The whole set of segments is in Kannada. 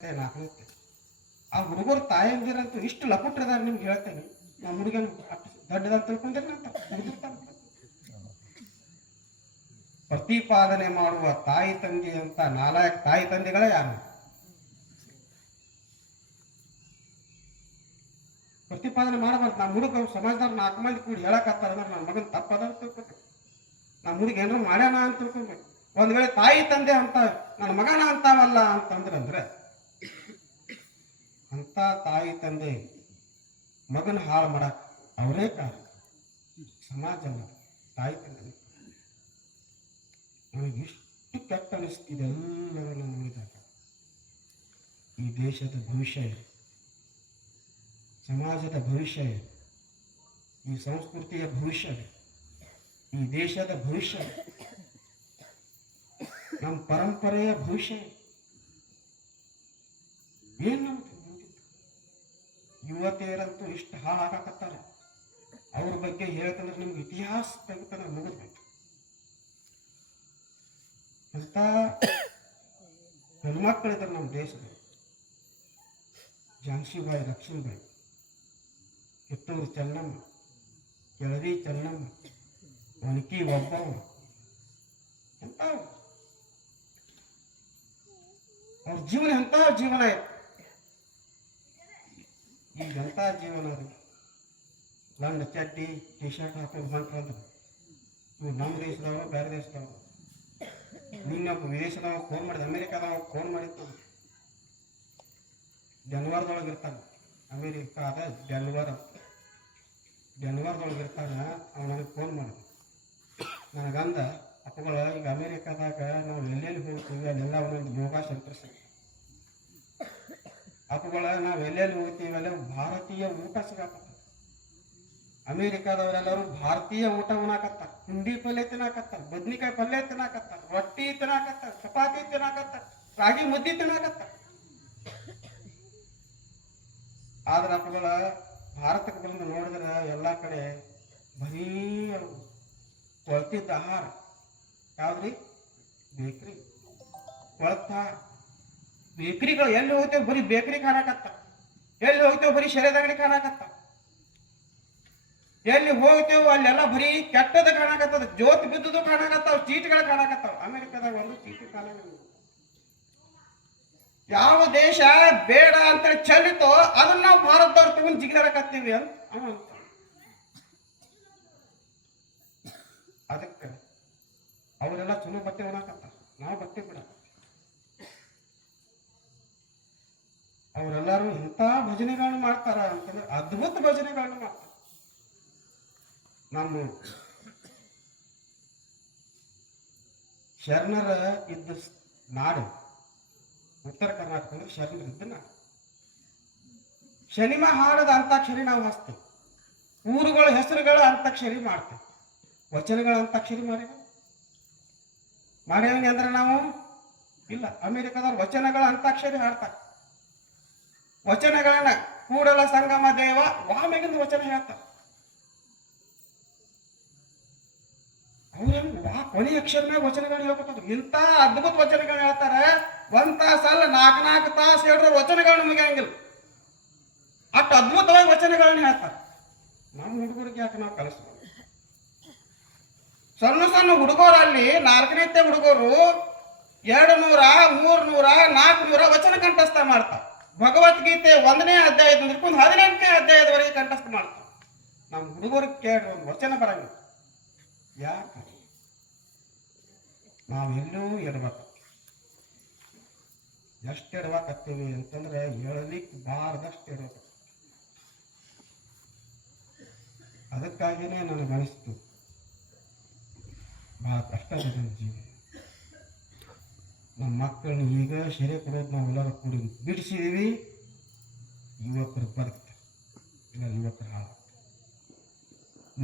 ನಾಲ್ಕನೇ ಆ ಹುಡುಗರು ತಾಯಂದಿರಂತೂ ಇಷ್ಟು ಲಪುಟ್ರದಾಗ ನಿಮ್ಗೆ ಹೇಳ್ತೇನೆ. ನಮ್ಮ ಹುಡುಗನು ದೊಡ್ಡದಂತ ತಿಳ್ಕೊಂಡಿರಿ ಅಂತ ಪ್ರತಿಪಾದನೆ ಮಾಡುವ ತಾಯಿ ತಂದೆ ಅಂತ ನಾಲ್ಕು ತಾಯಿ ತಂದೆಗಳೇ ಯಾರು? ಪ್ರತಿಪಾದನೆ ಮಾಡಬಾರ್ದು. ನಮ್ಮ ಹುಡುಗ ಸಮಾಜದಾಗ 4 ಮಂದಿ ಕೂಡಿ ಹೇಳಕತ್ತಾರ ಅಂದ್ರೆ ನನ್ನ ಮಗನ ತಪ್ಪದ ಅಂತ ತಿಳ್ಕೊಬೇಕು. ನಮ್ಮ ಹುಡುಗ ಏನಾರು ಮಾಡ್ಯಾನ ಅಂತ ತಿಳ್ಕೊಬೇಕು. ಒಂದ್ ವೇಳೆ ತಾಯಿ ತಂದೆ ಅಂತ ನನ್ನ ಮಗನ ಅಂತಾವಲ್ಲ ಅಂತಂದ್ರೆ ಅಂತ ತಾಯಿ ತಂದೆ ಮಗನ ಹಾಳು ಮಾಡಕ್ ಅವರೇ ಕಾರಣ, ಸಮಾಜ ಅಲ್ಲ, ತಾಯಿ ತಂದೆ. ನನಗೆ ಎಷ್ಟು ಕೆಟ್ಟ ಅನಿಸ್ತಿದೆ ಎಲ್ಲವನ್ನು ನೋಡಿದಾಗ. ಈ ದೇಶದ ಭವಿಷ್ಯ ಇದೆ, ಸಮಾಜದ ಭವಿಷ್ಯ ಇದೆ, ಈ ಸಂಸ್ಕೃತಿಯ ಭವಿಷ್ಯ ಇದೆ, ಈ ದೇಶದ ಭವಿಷ್ಯ ಇದೆ, ನಮ್ಮ ಪರಂಪರೆಯ ಭವಿಷ್ಯ ಇದೆ. ಏನ್ ನಮ್ಗೆ ಯುವತಿಯರಂತೂ ಇಷ್ಟು ಹಾಳಾಗಕತ್ತಾರ. ಅವ್ರ ಬಗ್ಗೆ ಹೇಳ್ತಂದ್ರೆ ನಿಮ್ಗೆ ಇತಿಹಾಸ ತೆಗಿತಂದ್ರೆ ಮುಗಿದ್ಬೇಕು. ಅಂತ ಹೆಣ್ಮಕ್ಳಿದ್ದಾರೆ ನಮ್ಮ ದೇಶದಲ್ಲಿ. ಝಾನ್ಸಿಬಾಯಿ ಲಕ್ಷ್ಮೀಬಾಯಿ, ಕಿತ್ತೂರು ಚೆನ್ನಮ್ಮ, ಕೆಳದಿ ಚೆನ್ನಮ್ಮ, ಒಣಕಿ ಒಬ್ಬಮ್ಮ, ಎಂತ ಅವ್ರ ಜೀವನ ಎಂತ ಜೀವನ ಇತ್ತು. ಈಗಂತ ಜೀವನ ರೀ. ನನ್ನ ಚಡ್ಡಿ ಟಿ ಶರ್ಟ್ ಹಾಕೊಂಡು ಹೊಂಟ್ರಂದ್ರೆ ಇವು ನಮ್ಮ ದೇಶದವರು ಬೇರೆ ದೇಶದವರು. ನಿನ್ನೊಬ್ಬ ವಿದೇಶದವ ಫೋನ್ ಮಾಡಿದ, ಅಮೇರಿಕಾದವ ಫೋನ್ ಮಾಡಿತ್ತು. ಡೆನ್ವರ್ದೊಳಗೆ ಇರ್ತಾನೆ, ಅಮೇರಿಕಾದ ಡೆನ್ವರ್ದೊಳಗೆ ಇರ್ತಾನೆ. ಅವ್ನು ನನಗೆ ಫೋನ್ ಮಾಡಿದ. ನನಗಂದ, ಅಪ್ಪಗಳ ಈಗ ಅಮೇರಿಕಾದಾಗ ನಾವು ಎಲ್ಲೆಲ್ಲಿ ಹೋಗ್ತೀವಿ ಅಲ್ಲೆಲ್ಲ ಒಂದೊಂದು ಯೋಗ ಸೆಂಟರ್ ಸಿಗ್ತದೆ. ಅಪ್ಪಗಳ ನಾವು ಎಲ್ಲೆಲ್ಲಿ ಹೋಗ್ತೀವಿ ಅಲ್ಲ ಭಾರತೀಯ ಊಟ ಸಿಗತ್ತ. ಅಮೇರಿಕಾದವರೆಲ್ಲರೂ ಭಾರತೀಯ ಊಟ ಉಣ್ಣಾಕತ್ತಾರ. ಪುಂಡಿ ಪಲ್ಯ ತಿನ್ನಾಕತ್ತಾರ, ಬದ್ನಿಕಾಯಿ ಪಲ್ಯ ತಿನ್ನಾಕತ್ತಾರ, ರೊಟ್ಟಿ ತಿನ್ನಾಕತ್ತಾರ, ಚಪಾತಿ ತಿನ್ನಾಕತ್ತಾರ, ರಾಗಿ ಮುದ್ದಿ ತಿನ್ನಾಕತ್ತಾರ. ಆದ್ರೆ ಅಪ್ಪಗಳ ಭಾರತಕ್ಕೆ ಬಂದು ನೋಡಿದ್ರೆ ಎಲ್ಲ ಕಡೆ ಬರೀ ಕೊಳ್ತಿದ್ದ ಆಹಾರ. ಯಾವ್ದ್ರಿ? ಬೇಕ್ರಿ, ಕೊಳತ ಬೇಕ್ರಿಗಳು. ಎಲ್ಲಿ ಹೋಗ್ತೇವೆ ಬರೀ ಬೇಕ್ರಿ ಕಾಣಕತ್ತ, ಎಲ್ಲಿ ಹೋಗ್ತೇವೆ ಬರೀ ಶರೀರದಂಗಡಿ ಕಾಣಕತ್ತ, ಎಲ್ಲಿ ಹೋಗ್ತೇವೆ ಅಲ್ಲೆಲ್ಲ ಬರೀ ಕೆಟ್ಟದ ಕಾಣಕತ್ತದ, ಜೋತ್ ಬಿದ್ದುದು ಕಾಣಕತ್ತಾವ, ಚೀಟಿಗಳು ಕಾಣಕತ್ತಾವ. ಅಮೆರಿಕದಾಗ ಒಂದು ಚೀಟಿ ಕಾಣಲ್ಲ. ಯಾವ ದೇಶ ಬೇಡ ಅಂತೇಳಿ ಚೆಲ್ಲಿತೋ ಅದನ್ನ ನಾವು ಭಾರತದವ್ರು ತಗೊಂಡು ಜಿಗಿದಾಡಕತ್ತೀವಿ ಅಂತ ಅವ ಅಂತ. ಅದಕ್ಕೆ ಅವರೆಲ್ಲ ಚಲೋ ಬಟ್ಟೆ ಉಣಕತ್ತಾರ, ನಾವು ಬಟ್ಟೆ ಬಿಡ. ಅವರೆಲ್ಲರೂ ಇಂಥ ಭಜನೆಗಳನ್ನು ಮಾಡ್ತಾರ ಅಂತಂದ್ರೆ ಅದ್ಭುತ ಭಜನೆಗಳನ್ನು ಮಾಡ್ತಾರೆ. ನಮ್ಮ ಶರಣರ ಇದ್ದ ನಾಡು ಉತ್ತರ ಕರ್ನಾಟಕ ಅಂದ್ರೆ ಶರಣರ ಇದ್ದ ನಾಡು. ಶನಿಮ ಹಾಡದ ಅಂತಾಕ್ಷರಿ ನಾವು ಹಚ್ತೇವೆ, ಊರುಗಳ ಹೆಸರುಗಳ ಅಂತಾಕ್ಷರಿ ಮಾಡ್ತೇವೆ, ವಚನಗಳ ಅಂತಾಕ್ಷರಿ ಮಾಡ್ಯಾವನಿ ಅಂದ್ರೆ ನಾವು ಇಲ್ಲ. ಅಮೆರಿಕದವ್ರು ವಚನಗಳ ಅಂತಾಕ್ಷರಿ ಹಾಡ್ತಾರೆ. ವಚನಗಳನ್ನ ಕೂಡಲ ಸಂಗಮ ದೇವ ವಾಮೆಗಿಂದ ವಚನ ಹೇಳ್ತಾರೆ. ಅವ್ರೇನು ಕೊನೆ ಅಕ್ಷರ ಮ್ಯಾಗ ವಚನಗಳನ್ನ ಹೇಳ್ಕೊತಾರೆ. ಇಂಥ ಅದ್ಭುತ ವಚನಗಳನ್ನ ಹೇಳ್ತಾರೆ. ಒಂದ್ ತಾಸಲ್ಲ 4 ತಾಸು ಹೇಳಿದ್ರೆ ವಚನಗಳನ್ನ ಮುಗಿಯಂಗಿಲ್ಲ. ಅಷ್ಟು ಅದ್ಭುತವಾಗಿ ವಚನಗಳನ್ನ ಹೇಳ್ತಾರೆ. ನಮ್ಮ ಹುಡುಗರಿಗೆ ಯಾಕೆ ನಾವು ಕಲಿಸ್ಬೋದು? ಸಣ್ಣ ಸಣ್ಣ ಹುಡುಗರಲ್ಲಿ 4ನೇ ಹುಡುಗರು 200, 300, 400 ವಚನ ಕಂಠಸ್ಥ ಮಾಡ್ತಾರೆ. ಭಗವದ್ಗೀತೆ 1ನೇ ಅಧ್ಯಾಯದಿಂದ 18ನೇ ಅಧ್ಯಾಯದವರೆಗೆ ಕಂಠಸ್ಥ ಮಾಡ್ತಾರೆ. ನಮ್ಮ ಹುಡುಗರಿಗೆ ಕೇಳ್ರಿ ಒಂದು ವಚನ ಬರಂಗಿಲ್ಲ. ಯಾಕೆ? ನಾವೆಲ್ಲೂ ಎಡಬೇಕು. ಎಷ್ಟು ಎಡವಾಕತ್ತೀವಿ ಅಂತಂದ್ರೆ ಹೇಳಲಿಕ್ಕೆ ಬಾರದಷ್ಟು ಎಡಬೇಕು. ಅದಕ್ಕಾಗಿಯೇ ನನಗೆ ಅನಿಸ್ತು ಬಹಳ ಕಷ್ಟ ಇದೆ ಜೀವನ. ನಮ್ಮ ಮಕ್ಕಳನ್ನ ಈಗ ಸೆರೆ ಕೊಡೋದು ನಾವೆಲ್ಲರೂ ಕೂಡಿ ಬಿಡಿಸಿದೀವಿ. ಯುವಕರು ಬದುಕ್ತಾರೆ, ಇಲ್ಲ ಯುವಕರು ಹಾಳು.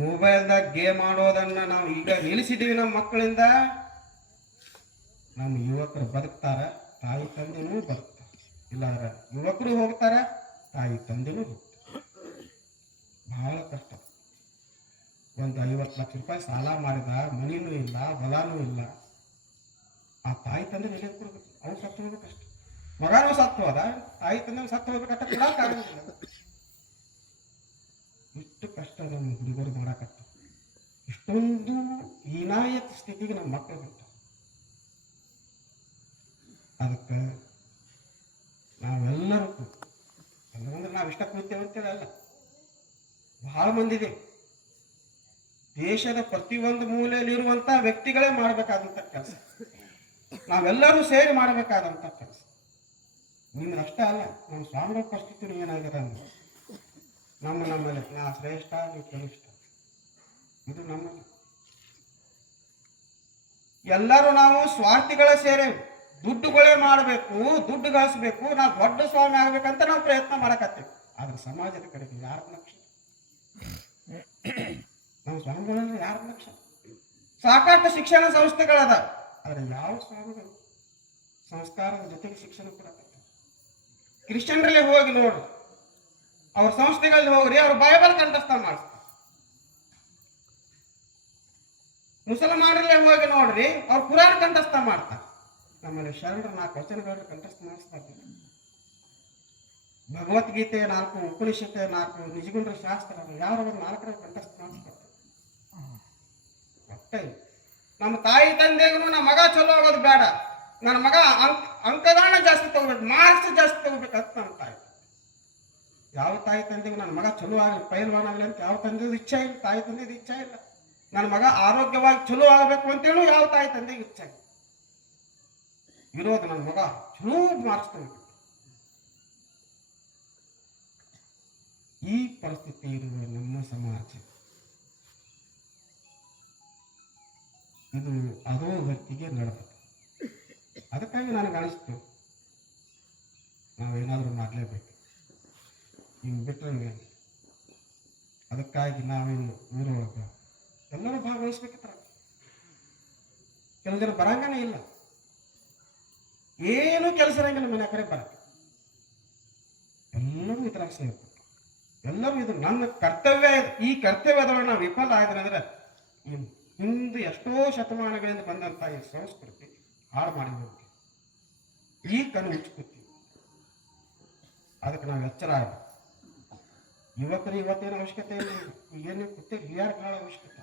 ಮೊಬೈಲ್ದಾಗ ಗೇಮ್ ಆಡೋದನ್ನ ನಾವು ಈಗ ನಿಲ್ಲಿಸಿದೀವಿ ನಮ್ಮ ಮಕ್ಕಳಿಂದ. ನಮ್ಮ ಯುವಕರು ಬದುಕ್ತಾರ, ತಾಯಿ ತಂದೆನೂ ಬದುಕ್ತಾರೆ. ಇಲ್ಲಾಂದ್ರೆ ಯುವಕರು ಹೋಗ್ತಾರ, ತಾಯಿ ತಂದೆನೂ ಹೋಗ್ತಾರೆ. ಬಹಳ ಕಷ್ಟ. ಒಂದು 50 ಲಕ್ಷ ರೂಪಾಯಿ ಸಾಲ ಮಾಡಿದ, ಮನಿನೂ ಇಲ್ಲ, ಹೊಲನೂ ಇಲ್ಲ. ಆ ತಾಯಿ ತಂದೆ ಎಲ್ಲಿ ಕೊಡ್ಬೇಕು? ಅವ್ರು ಸತ್ತು ಹೋಗ್ಬೇಕಷ್ಟೆ. ಮಗನೂ ಸತ್ತು ಹೋದ, ತಾಯಿ ತಂದೆ ಸತ್ತು ಹೋಗ್ಬೇಕಂತ ಕೊಡಕ್ಕಾಗಂಗಿಲ್ಲ. ಇಷ್ಟು ಕಷ್ಟ ನಮ್ಮ ಹುಡುಗರು ಮಾಡಕತ್ತ, ಇಷ್ಟೊಂದು ಹೀನಾಯತ್ ಸ್ಥಿತಿಗೆ ನಮ್ಮ ಮಕ್ಕಳು ಬಿಟ್ಟ. ಅದಕ್ಕೆ ನಾವೆಲ್ಲರೂ ಎಲ್ಲರಂದ್ರೆ ನಾವು ಇಷ್ಟ ಕೂತೇವೆ ಅಂತೇಳಿ ಅಲ್ಲ, ಬಹಳ ಮಂದಿದೆ. ದೇಶದ ಪ್ರತಿಯೊಂದು ಮೂಲೆಯಲ್ಲಿರುವಂಥ ವ್ಯಕ್ತಿಗಳೇ ಮಾಡಬೇಕಾದಂಥ ಕೆಲಸ, ನಾವೆಲ್ಲರೂ ಸೇರಿ ಮಾಡಬೇಕಾದಂಥ ಕೆಲಸ. ನಿಮ್ದು ಅಷ್ಟೇ ಅಲ್ಲ, ನಮ್ಮ ಸ್ವಾಮಿಗಳ ಪರಿಸ್ಥಿತಿ ಏನಾಗಿದೆ ಅಂದ್ರೆ ನಮ್ಮಲ್ಲಿ ನಾ ಶ್ರೇಷ್ಠ ನೀವು ಕನಿಷ್ಠ, ಇದು ನಮ್ಮಲ್ಲಿ ಎಲ್ಲರೂ ನಾವು ಸ್ವಾರ್ಥಿಗಳೇ ಸೇರಿ ದುಡ್ಡುಗಳೇ ಮಾಡಬೇಕು, ದುಡ್ಡು ಗಳಿಸ್ಬೇಕು, ನಾವು ದೊಡ್ಡ ಸ್ವಾಮಿ ಆಗ್ಬೇಕಂತ ನಾವು ಪ್ರಯತ್ನ ಮಾಡಕತ್ತೇವೆ. ಆದ್ರೆ ಸಮಾಜದ ಕಡೆಗೆ ಯಾರ ಲಕ್ಷ್ಯ? ನಮ್ಮ ಸ್ವಾಮಿಗಳಲ್ಲಿ ಯಾರ ಲಕ್ಷ್ಯ? ಸಾಕಷ್ಟು ಶಿಕ್ಷಣ ಸಂಸ್ಥೆಗಳದ, ಆದ್ರೆ ಯಾವ ಸ್ವಾಮಿಗಳು ಸಂಸ್ಕಾರದ ಜೊತೆಗೆ ಶಿಕ್ಷಣ ಕೊಡಕತ್ತ? ಕ್ರಿಶ್ಚಿಯನ್ರಲ್ಲಿ ಹೋಗಿ ನೋಡ್ರಿ, ಅವ್ರ ಸಂಸ್ಥೆಗಳಲ್ಲಿ ಹೋಗ್ರಿ, ಅವ್ರ ಬೈಬಲ್ ಕಂಠಸ್ಥ ಮಾಡಿಸ್ತಾರೆ. ಮುಸಲ್ಮಾನರಲ್ಲೇ ಹೋಗಿ ನೋಡ್ರಿ, ಅವ್ರ ಪುರಾಣ ಕಂಠಸ್ಥ ಮಾಡ್ತಾರೆ. ನಮ್ಮಲ್ಲಿ ಶರಣರ 4 ವಚನಗಳನ್ನು ಕಂಠಸ್ಥ ಮಾಡಿಸ್ತಾರೆ. ಭಗವದ್ಗೀತೆ 4, ಉಪನಿಷತ್ 4, ನಿಜಗುಂಡ್ರ ಶಾಸ್ತ್ರ ಯಾರು 4 ಕಂಠಸ್ಥ ಮಾಡಿಸ್ತಾರೆ. ಒಟ್ಟೆ ನಮ್ಮ ತಾಯಿ ತಂದೆಗೂ ನಮ್ಮ ಮಗ ಚಲೋ ಆಗೋದು ಬೇಡ, ನನ್ನ ಮಗ ಅಂಕದಾನ ಜಾಸ್ತಿ ತಗೋಬೇಕು, ಮಾರ್ಕ್ಸ್ ಜಾಸ್ತಿ ತಗೋಬೇಕಂತ ನಮ್ಮ ತಾಯಿ. ಯಾವ ತಾಯಿ ತಂದೆಗೂ ನನ್ನ ಮಗ ಚಲೋ ಆಗಲಿ, ಪೈಲ್ವಾನ್ ಆಗಲಿ ಅಂತ ಯಾವ ತಂದೆದು ಇಚ್ಛೆ ಇಲ್ಲ, ತಾಯಿ ತಂದೆದು ಇಚ್ಛೆ ಇಲ್ಲ. ನನ್ನ ಮಗ ಆರೋಗ್ಯವಾಗಿ ಚಲೋ ಆಗಬೇಕು ಅಂತೇಳಿ ಯಾವ ತಾಯಿ ತಂದೆಗೆ ಇಚ್ಛೆ ಇಲ್ಲ. ಇರೋದು ನನ್ನ ಮಗ ಚಲೋ ಮಾರ್ಕ್ಸ್ ತಗೋಬೇಕು. ಈ ಪರಿಸ್ಥಿತಿ ಇರುವ ನಮ್ಮ ಸಮಾಜ ಇದು ಅಧೋಗತಿಗೆ ನಡೆದ. ಅದಕ್ಕಾಗಿ ನನಗೆ ಅನಿಸ್ತು, ನಾವೇನಾದರೂ ಮಾಡಲೇಬೇಕು, ಹಿಂಗೆ ಬಿಟ್ಟರೆ. ಅದಕ್ಕಾಗಿ ನಾವಿನ್ನು ಊರೊಳಗೆ ಎಲ್ಲರೂ ಭಾಗವಹಿಸ್ಬೇಕತ್ರ. ಕೆಲವು ಜನ ಬರಂಗನೇ ಇಲ್ಲ, ಏನು ಕೆಲಸ ಇರಂಗಿಲ್ಲ, ಮನೆ ಕಡೆ ಬರಕ್ಕೆ ಎಲ್ಲರೂ ಇದ್ರಾಗ ಸೇರ್ಬೇಕು. ಎಲ್ಲರೂ ಇದು ನನ್ನ ಕರ್ತವ್ಯ, ಈ ಕರ್ತವ್ಯದೊಳಗೆ ನಾವು ವಿಫಲ ಆದ್ರೆ ಅಂದ್ರೆ ಹಿಂದೆ ಎಷ್ಟೋ ಶತಮಾನಗಳಿಂದ ಬಂದಂಥ ಈ ಸಂಸ್ಕೃತಿ ಹಾಳು ಮಾಡಿ ಹೋಗ್ತೀವಿ, ಈ ಕಣ್ಣು ಮುಚ್ಕೋತೀವಿ. ಅದಕ್ಕೆ ನಾವು ಎಚ್ಚರ ಆಗಬೇಕು. ಯುವಕರು ಇವತ್ತೇನು ಅವಶ್ಯಕತೆ ಇಲ್ಲ, ಈಗೇನು ಕೂತಿ ಹಿರಿಯರ್ ಕಾಳ ಅವಶ್ಯಕತೆ,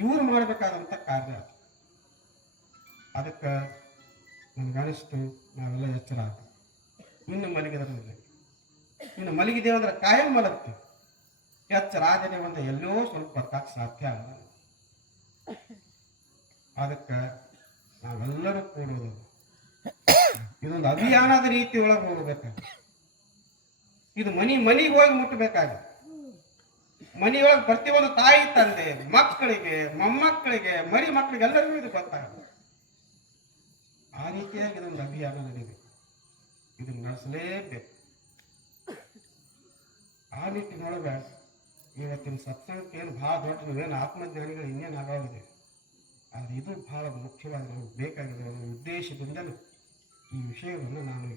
ಇವ್ರು ಮಾಡಬೇಕಾದಂಥ ಕಾರ್ಯ. ಅದಕ್ಕೆ ನನಗನಿಸ್ತು ನಾವೆಲ್ಲ ಎಚ್ಚರ ಆಗಬೇಕು. ಇನ್ನು ಮಲಗಿದ್ರೆ ಇನ್ನು ಮಲಗಿದ್ದೇವೆ ಅಂದ್ರೆ ಕಾಯಂ ಮಲಗ್ತೀವಿ, ಎಚ್ಚರ ಆದರೆ ಒಂದು ಎಲ್ಲೋ ಸ್ವಲ್ಪ ಬರ್ತಕ್ಕೆ ಸಾಧ್ಯ ಆಗಲ್ಲ. ಅದಕ್ಕೆ ನಾವೆಲ್ಲರೂ ಕೂಡೋದು ಇದೊಂದು ಅಭಿಯಾನದ ರೀತಿ ಒಳಗೆ ಹೋಗ್ಬೇಕಾಗುತ್ತೆ. ಇದು ಮನೆಗೆ ಹೋಗಿ ಮುಟ್ಟಬೇಕಾಗುತ್ತೆ. ಮನೆಯೊಳಗೆ ಪ್ರತಿಯೊಂದು ತಾಯಿ ತಂದೆ ಮಕ್ಕಳಿಗೆ, ಮೊಮ್ಮಕ್ಕಳಿಗೆ, ಮರಿ ಮಕ್ಕಳಿಗೆ ಎಲ್ಲರಿಗೂ ಇದು ಗೊತ್ತಾಗುತ್ತೆ. ಆ ರೀತಿಯಾಗಿ ಇದೊಂದು ಅಭಿಯಾನ ನಡೀಬೇಕು, ಇದನ್ನು ನಡೆಸಲೇಬೇಕು. ಆ ನಿಟ್ಟಿನೊಳಗೆ ಇವತ್ತಿನ ಸತ್ಸಂಗಕ್ಕೆ ಏನು ಭಾಳ ದೊಡ್ಡ ಏನು ಆತ್ಮಜ್ಞಾನಿಗಳು ಇನ್ನೇನು ಆಗೋಗಿದೆ, ಆದರೆ ಇದು ಬಹಳ ಮುಖ್ಯವಾಗಿ ನಮಗೆ ಬೇಕಾಗಿದೆ. ಒಂದು ಉದ್ದೇಶದಿಂದಲೂ ಈ ವಿಷಯವನ್ನು ನಾನು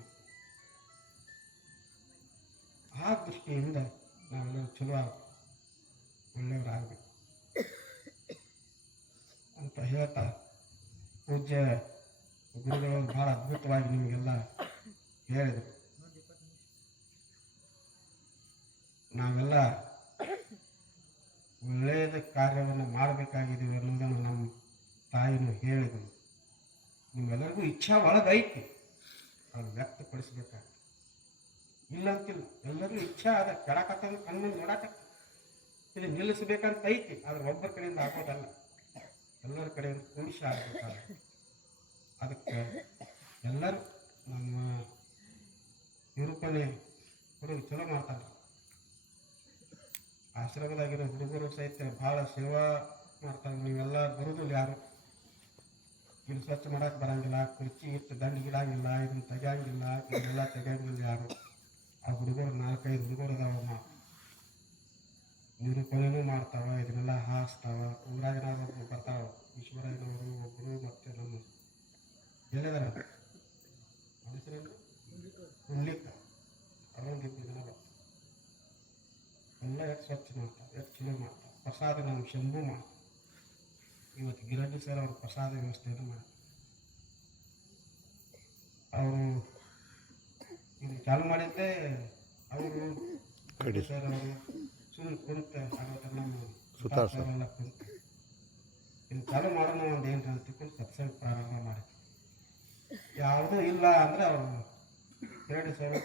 ಆ ದೃಷ್ಟಿಯಿಂದ ನಾವೆಲ್ಲರೂ ಚಲೋ ಒಳ್ಳೆಯವರಾಗಬೇಕು ಅಂತ ಹೇಳ್ತಾ, ಪೂಜ್ಯ ಗುರುಗಳು ಬಹಳ ಅದ್ಭುತವಾಗಿ ನಿಮಗೆಲ್ಲ ಹೇಳಿದರು. ನಾವೆಲ್ಲ ಒಳ್ಳೆಯದ ಕಾರ್ಯವನ್ನು ಮಾಡಬೇಕಾಗಿದ್ದೀವಿ ಅನ್ನೋದನ್ನು ನಮ್ಮ ತಾಯಿನೂ ಹೇಳಿದರು. ನಿಮ್ಮೆಲ್ಲರಿಗೂ ಇಚ್ಛಾ ಒಳಗೈತಿ, ಅದು ವ್ಯಕ್ತಪಡಿಸ್ಬೇಕಾಗ್ತದೆ. ಇಲ್ಲಂತಿಲ್ಲ, ಎಲ್ಲರಿಗೂ ಇಚ್ಛಾ ಅದ, ಕೆಳಕತ್ತಂದ್ರೆ ಕಣ್ಣು ನೋಡಕತ್ತ, ಇದು ನಿಲ್ಲಿಸ್ಬೇಕಂತ ಐತಿ. ಆದ್ರೆ ಒಬ್ಬರ ಕಡೆಯಿಂದ ಆಗೋದಲ್ಲ, ಎಲ್ಲರ ಕಡೆಯಿಂದ ಕೂಡಿಸಿ ಆಗಬೇಕಾಗುತ್ತೆ. ಅದಕ್ಕೆ ಎಲ್ಲರೂ ನಮ್ಮ ನಿರೂಪಣೆ ಹುಡುಗರು ಚಲೋ ಮಾಡ್ತಾರೆ. ಆಶ್ರಮದಾಗಿರೋ ಹುಡುಗರು ಸಹಿತ ಭಾಳ ಸೇವಾ ಮಾಡ್ತಾರೆ. ನೀವೆಲ್ಲ ಬರೋದಿಲ್ಲ, ಯಾರು ಇಲ್ಲಿ ಸ್ವಚ್ಛ ಮಾಡಕ್ಕೆ ಬರಂಗಿಲ್ಲ, ಕುರ್ಚಿ ಇಟ್ಟು ದಂಡಿಗಿಡಂಗಿಲ್ಲ, ಇದನ್ನ ತೆಗಿಯಂಗಿಲ್ಲ, ಇದನ್ನೆಲ್ಲ ತೆಗಿಯಂಗಿಲ್ಲ ಯಾರು. ಆ ಹುಡುಗರು 4-5 ಹುಡುಗರು ಅದಾವ, ನಿರೂಪಣೆನೂ ಮಾಡ್ತಾವ, ಇದನ್ನೆಲ್ಲ ಹಾಸ್ತಾವ. ಊರಾಗಿನವ್ರು ಬರ್ತಾವ, ಈಶ್ವರಯ್ಯನವರು ಒಬ್ಬರು, ಮತ್ತೆ ನಮ್ಮ ಹೇಳಿದಾರ ಹುಣ್ಲಿಕ್ಕ ಅವರೊಂದಿದ್ದು ಜನ ಬರ್ತಾರೆ. ಎಲ್ಲ ಎಷ್ಟು ಸ್ವಚ್ಛ ಮಾಡ್ತಾರೆ, ಎಷ್ಟು ಚಲೋ ಮಾಡ್ತಾರೆ. ಪ್ರಸಾದ ನಮ್ಮ ಶಂಭು ಮಾಡ್ತಾರೆ. ಇವತ್ತು ಗಿರಡ್ಡಿ ಸರ್ ಅವ್ರ ಪ್ರಸಾದ ವ್ಯವಸ್ಥೆಯನ್ನು ಮಾಡ್ತಾರೆ. ಅವರು ಇದು ಚಾಲು ಮಾಡಿದ್ದೆ ಅವರು ಸರ್ ಅವರು ಸುಮ್ಮನೆ ಕುಂತ ನಮ್ಮ ಎಲ್ಲ ಕುಂತ ಇದು ಚಾಲು ಮಾಡೋಣ ಒಂದು ಏನು ಅಂತ ತಿಳ್ಕೊಂಡು ಸತ್ಸಂಗ ಪ್ರಾರಂಭ ಮಾಡಿ ಯಾವುದೂ ಇಲ್ಲ ಅಂದರೆ ಅವರು 2 ಸಾವಿರ